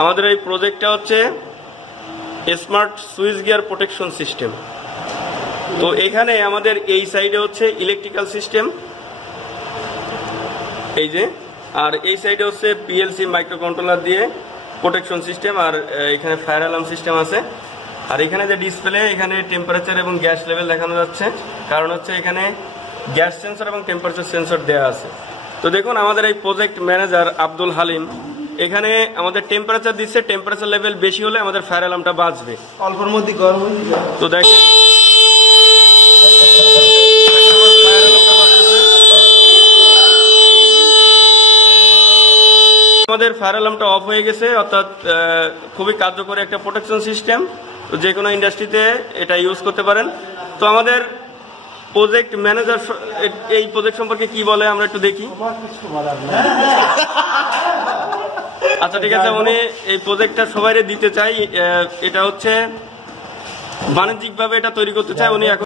আমাদের এই প্রজেক্টটা হচ্ছে smart switch gear protection system. তো এখানে আমাদের এই সাইডে হচ্ছে ইলেকট্রিক্যাল সিস্টেম, এই যে, আর এই সাইডে হচ্ছে পিএলসি মাইক্রো কন্ট্রোলার দিয়ে প্রোটেকশন সিস্টেম, আর এখানে ফায়ার অ্যালার্ম সিস্টেম আছে। আর এখানে যে ডিসপ্লে, এখানে টেম্পারেচার এবং গ্যাস লেভেল দেখানো যাচ্ছে, কারণ হচ্ছে এখানে গ্যাস সেন্সর এবং টেম্পারেচার সেন্সর দেওয়া আছে। তো দেখুন আমাদের এই প্রজেক্ট ম্যানেজার আব্দুল হালিম এখানে আমাদের টেম্পারেচার দিচ্ছে, টেম্পারেচার লেভেল বেশি হলে আমাদের ফায়ার অ্যালার্মটা বাজবে, অল্পের মধ্যে গরম। তো দেখেন আমাদের ফায়ার অ্যালার্মটা অফ হয়ে গেছে, অর্থাৎ খুবই কার্যকরী একটা প্রোটেকশন সিস্টেম। তো যে কোনো ইন্ডাস্ট্রিতে এটা ইউজ করতে পারেন। তো আমাদের প্রজেক্ট ম্যানেজার এই প্রজেক্ট সম্পর্কে কি বলে আমরা একটু দেখি। আচ্ছা ঠিক আছে, উনি এই প্রজেক্টটা সবাই দিতে চাই, এটা হচ্ছে বাণিজ্যিকভাবে এটা তৈরি করতে চায় উনি এখন।